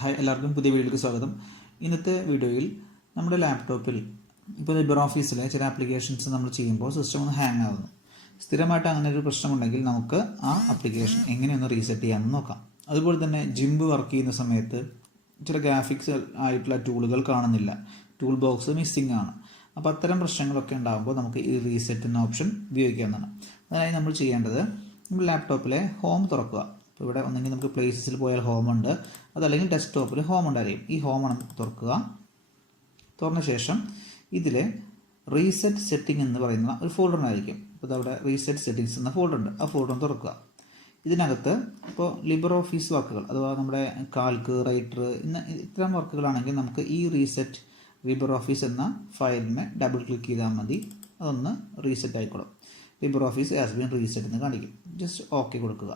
Hi, എല്ലാവർക്കും പുതിയ വീഡിയോയിലേക്ക് സ്വാഗതം. ഇന്നത്തെ വീഡിയോയിൽ നമ്മുടെ ലാപ്ടോപ്പിൽ ഇപ്പോൾ ലിബ്രിയോഫീസിലെ ചില ആപ്ലിക്കേഷൻസ് നമ്മൾ ചെയ്യുമ്പോൾ സിസ്റ്റം ഒന്ന് ഹാങ് ആവുന്നു. സ്ഥിരമായിട്ട് അങ്ങനെ ഒരു പ്രശ്നമുണ്ടെങ്കിൽ നമുക്ക് ആ ആപ്ലിക്കേഷൻ എങ്ങനെയൊന്ന് റീസെറ്റ് ചെയ്യാമെന്ന് നോക്കാം. അതുപോലെ തന്നെ ജിംബ് വർക്ക് ചെയ്യുന്ന സമയത്ത് ചില ഗ്രാഫിക്സ് ആയിട്ടുള്ള ടൂളുകൾ കാണുന്നില്ല, ടൂൾ ബോക്സ് മിസ്സിംഗ് ആണ്. അപ്പോൾ അത്തരം പ്രശ്നങ്ങളൊക്കെ ഉണ്ടാകുമ്പോൾ നമുക്ക് ഈ റീസെറ്റ് എന്ന ഓപ്ഷൻ ഉപയോഗിക്കാവുന്നതാണ്. അതിനായി നമ്മൾ ചെയ്യേണ്ടത്, നമ്മൾ ലാപ്ടോപ്പിലെ ഹോം തുറക്കുക. ഇപ്പോൾ ഇവിടെ ഒന്നെങ്കിൽ നമുക്ക് പ്ലേസസിൽ പോയാൽ ഹോം ഉണ്ട്, അതല്ലെങ്കിൽ ഡെസ്ക്ടോപ്പിൽ ഹോം ഉണ്ടായിരിക്കും. ഈ ഹോമാണ് തുറക്കുക. തുറന്ന ശേഷം ഇതിൽ റീസെറ്റ് സെറ്റിംഗ് എന്ന് പറയുന്ന ഒരു ഫോൾഡർ ഉണ്ടായിരിക്കും. ഇപ്പോൾ അവിടെ റീസെറ്റ് സെറ്റിംഗ്സ് എന്ന ഫോൾഡർ ഉണ്ട്. ആ ഫോൾഡർ തുറക്കുക. ഇതിനകത്ത് ഇപ്പോൾ ലിബർ ഓഫീസ് വർക്കുകൾ അഥവാ നമ്മുടെ കാൽക്ക്, റൈറ്റർ ഇത്തരം വർക്കുകളാണെങ്കിൽ നമുക്ക് ഈ റീസെറ്റ് ലിബർ ഓഫീസ് എന്ന ഫയലിനെ ഡബിൾ ക്ലിക്ക് ചെയ്താൽ മതി. അതൊന്ന് റീസെറ്റ് ആയിക്കോളും. Libre Office has been reset എന്ന് കാണിക്കും. ജസ്റ്റ് ഓക്കെ കൊടുക്കുക.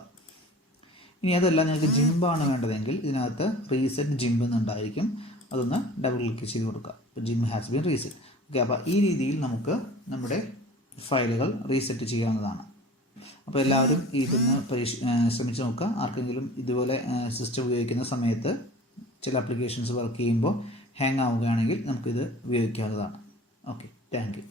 ഇനി അതല്ല, നിങ്ങൾക്ക് ജിംബാണ് വേണ്ടതെങ്കിൽ ഇതിനകത്ത് റീസെറ്റ് ജിംബ് എന്നുണ്ടായിരിക്കും. അതൊന്ന് ഡബിൾ ക്ലിക്ക് ചെയ്ത് കൊടുക്കുക. അപ്പോൾ GIMP has been reset. Okay, അപ്പോൾ ഈ രീതിയിൽ നമുക്ക് നമ്മുടെ ഫയലുകൾ റീസെറ്റ് ചെയ്യാവുന്നതാണ്. അപ്പോൾ എല്ലാവരും ഇതൊന്ന് ശ്രമിച്ച് നോക്കുക. ആർക്കെങ്കിലും ഇതുപോലെ സിസ്റ്റം ഉപയോഗിക്കുന്ന സമയത്ത് ചില ആപ്ലിക്കേഷൻസ് വർക്ക് ചെയ്യുമ്പോൾ ഹാങ് ആവുകയാണെങ്കിൽ നമുക്കിത് ഉപയോഗിക്കാവുന്നതാണ്. Okay, thank you.